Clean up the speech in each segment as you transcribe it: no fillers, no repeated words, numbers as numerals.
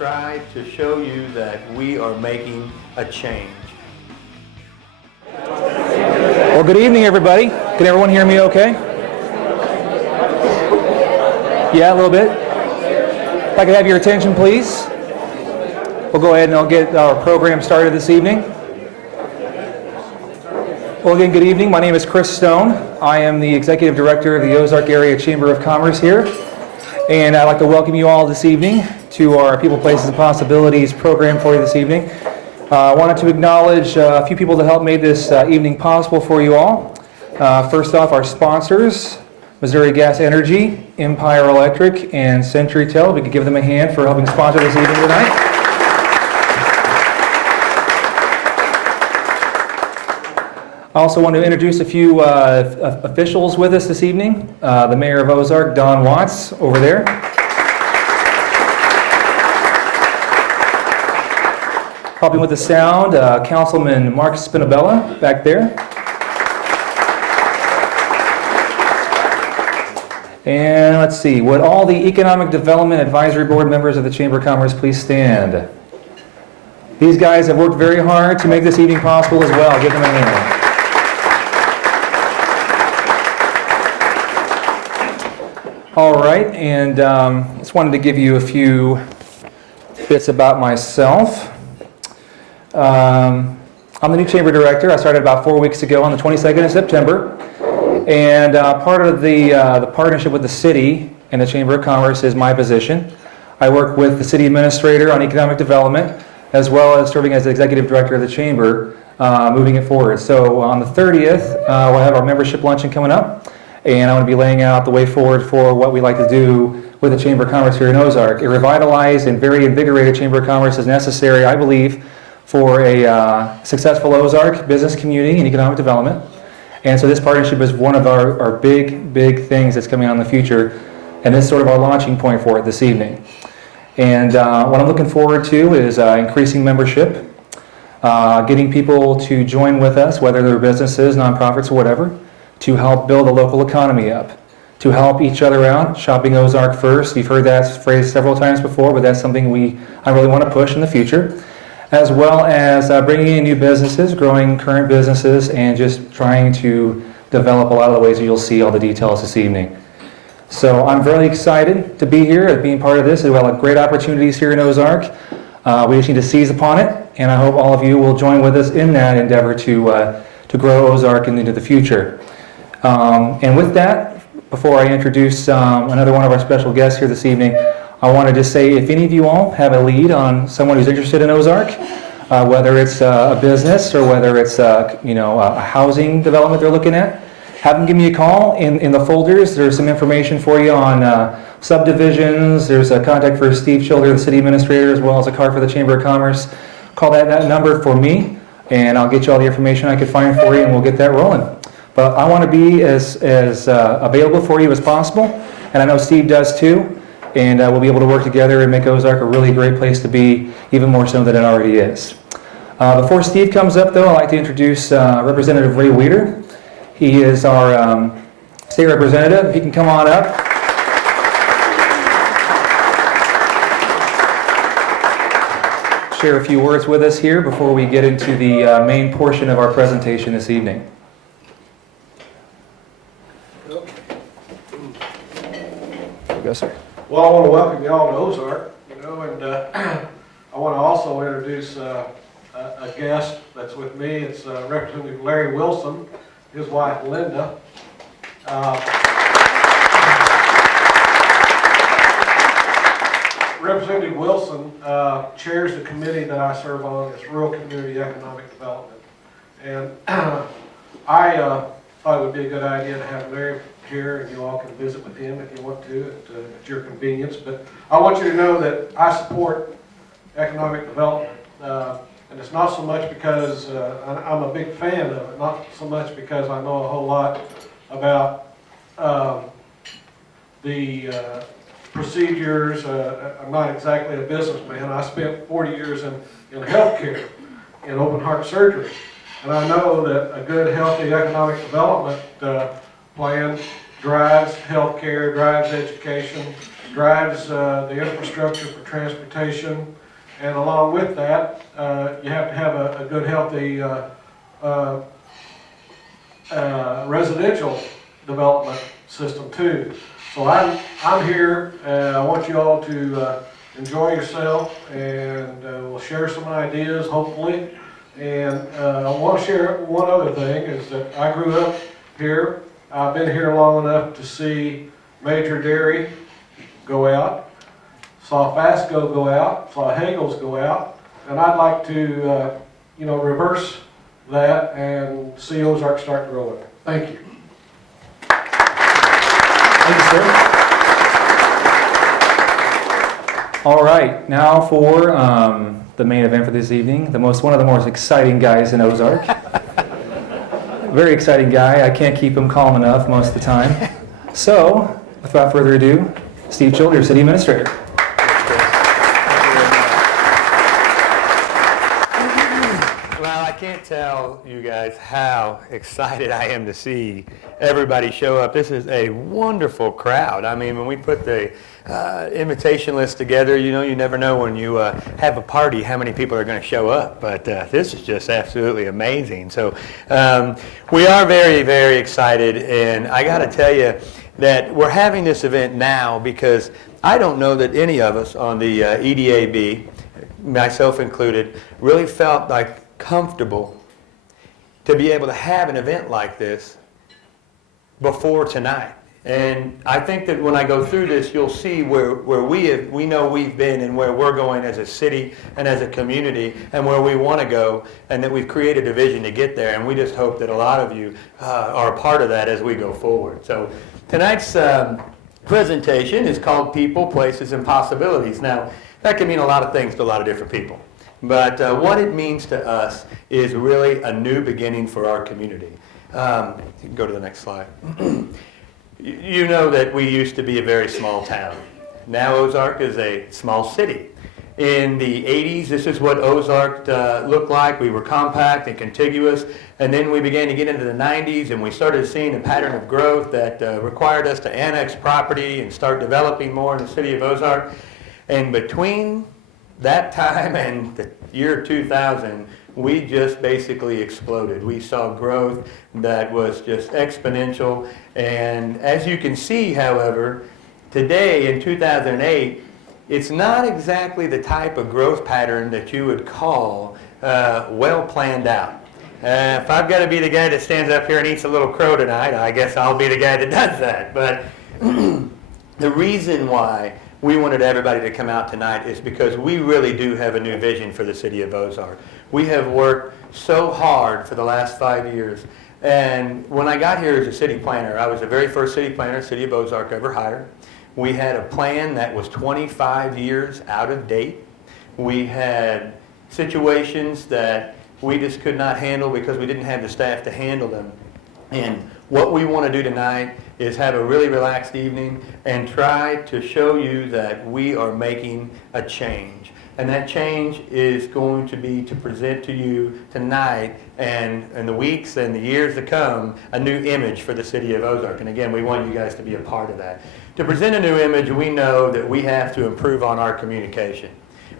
try to show you that we are making a change. Well, good evening, everybody. Can everyone hear me okay? Yeah, a little bit. If I could have your attention, please. We'll go ahead and I'll get our program started this evening. Well, again, good evening. My name is Chris Stone. I am the Executive Director of the Ozark Area Chamber of Commerce here. And I'd like to welcome you all this evening to our People, Places, and Possibilities program for you this evening. I wanted to acknowledge a few people that helped make this evening possible for you all. First off, our sponsors, Missouri Gas Energy, Empire Electric, and CenturyTel. We could give them a hand for helping sponsor this evening tonight. I also want to introduce a few officials with us this evening. The Mayor of Ozark, Don Watts, over there. Helping with the sound, Councilman Mark Spinabella, back there. And let's see, would all the Economic Development Advisory Board members of the Chamber of Commerce please stand? These guys have worked very hard to make this evening possible as well. Give them a hand. All right, and just wanted to give you a few bits about myself. I'm the new Chamber Director. I started about 4 weeks ago on the 22nd of September. And part of the partnership with the city and the Chamber of Commerce is my position. I work with the City Administrator on Economic Development, as well as serving as the Executive Director of the Chamber, moving it forward. So on the 30th, we'll have our membership luncheon coming up. And I want to be laying out the way forward for what we like to do with the Chamber of Commerce here in Ozark. A revitalized and very invigorated Chamber of Commerce is necessary, I believe, for a successful Ozark business community and economic development. And so this partnership is one of our big things that's coming on in the future. And this is sort of our launching point for it this evening. And what I'm looking forward to is increasing membership, getting people to join with us, whether they're businesses, nonprofits, or whatever, to help build the local economy up, to help each other out, shopping Ozark first. You've heard that phrase several times before, but that's something I really want to push in the future, as well as bringing in new businesses, growing current businesses, and just trying to develop a lot of the ways that you'll see all the details this evening. So I'm very excited to be here, being part of this. We have great opportunities here in Ozark. We just need to seize upon it, and I hope all of you will join with us in that endeavor to grow Ozark into the future. And with that, before I introduce another one of our special guests here this evening, I want to just say, if any of you all have a lead on someone who's interested in Ozark, whether it's a business or whether it's a housing development they're looking at, have them give me a call. In the folders, there's some information for you on subdivisions. There's a contact for Steve Childer, the city administrator, as well as a card for the Chamber of Commerce. Call that number for me, and I'll get you all the information I can find for you, and we'll get that rolling. But I want to be as available for you as possible, and I know Steve does too, and we'll be able to work together and make Ozark a really great place to be, even more so than it already is. Before Steve comes up, though, I'd like to introduce Representative Ray Weeder. He is our state representative. If he can come on up. Share a few words with us here before we get into the main portion of our presentation this evening. Yes, sir. Well, I want to welcome you all to Ozark, and I want to also introduce a guest that's with me. It's Representative Larry Wilson, his wife Linda. Representative Wilson chairs the committee that I serve on. It's Rural Community Economic Development, and I thought it would be a good idea to have Larry here, and you all can visit with him if you want to at your convenience. But I want you to know that I support economic development, and it's not so much because I'm a big fan of it, not so much because I know a whole lot about the procedures. I'm not exactly a businessman. I spent 40 years in healthcare, in open heart surgery, and I know that a good, healthy economic development plan drives healthcare, drives education, drives the infrastructure for transportation. And along with that, you have to have a good, healthy residential development system too. So I'm here, and I want you all to enjoy yourself, and we'll share some ideas, hopefully. And I want to share one other thing, is that I grew up here. I've been here long enough to see Major Dairy go out, saw Fasco go out, saw Hagel's go out, and I'd like to, reverse that and see Ozark start growing. Thank you. Thank you, sir. All right, now for the main event for this evening, one of the most exciting guys in Ozark. Very exciting guy. I can't keep him calm enough most of the time. So, without further ado, Steve Childers, City Administrator. Well, I can't tell you guys how excited I am to see everybody show up. This is a wonderful crowd. I mean, when we put the invitation list together, you never know when you have a party how many people are going to show up. But this is just absolutely amazing. So we are very, very excited. And I got to tell you that we're having this event now because I don't know that any of us on the EDAB, myself included, really felt like comfortable to be able to have an event like this before tonight. And I think that when I go through this, you'll see where we know we've been and where we're going as a city and as a community and where we want to go, and that we've created a vision to get there. And we just hope that a lot of you are a part of that as we go forward. So tonight's presentation is called People, Places, and Possibilities. Now, that can mean a lot of things to a lot of different people. But what it means to us is really a new beginning for our community. You can go to the next slide. You know that we used to be a very small town. Now Ozark is a small city. In the 80s, this is what Ozark looked like. We were compact and contiguous. And then we began to get into the 90s, and we started seeing a pattern of growth that required us to annex property and start developing more in the city of Ozark. And between that time and the year 2000, we just basically exploded. We saw growth that was just exponential. And as you can see, however, today in 2008, it's not exactly the type of growth pattern that you would call well planned out. If I've got to be the guy that stands up here and eats a little crow tonight, I guess I'll be the guy that does that. But the reason why we wanted everybody to come out tonight is because we really do have a new vision for the city of Ozark. We have worked so hard for the last 5 years. And when I got here as a city planner, I was the very first city planner city of Ozark ever hired. We had a plan that was 25 years out of date. We had situations that we just could not handle because we didn't have the staff to handle them. And what we want to do tonight is have a really relaxed evening and try to show you that we are making a change. And that change is going to be to present to you tonight and in the weeks and the years to come a new image for the city of Ozark. And again, we want you guys to be a part of that. To present a new image, we know that we have to improve on our communication.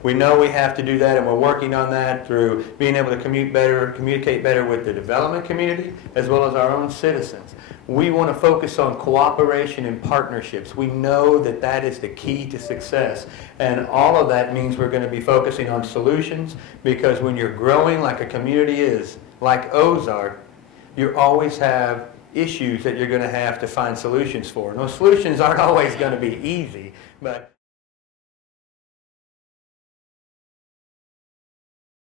We know we have to do that, and we're working on that through being able to communicate better with the development community as well as our own citizens. We want to focus on cooperation and partnerships. We know that that is the key to success, and all of that means we're going to be focusing on solutions, because when you're growing like a community is, like Ozark, you always have issues that you're going to have to find solutions for. And those solutions aren't always going to be easy, but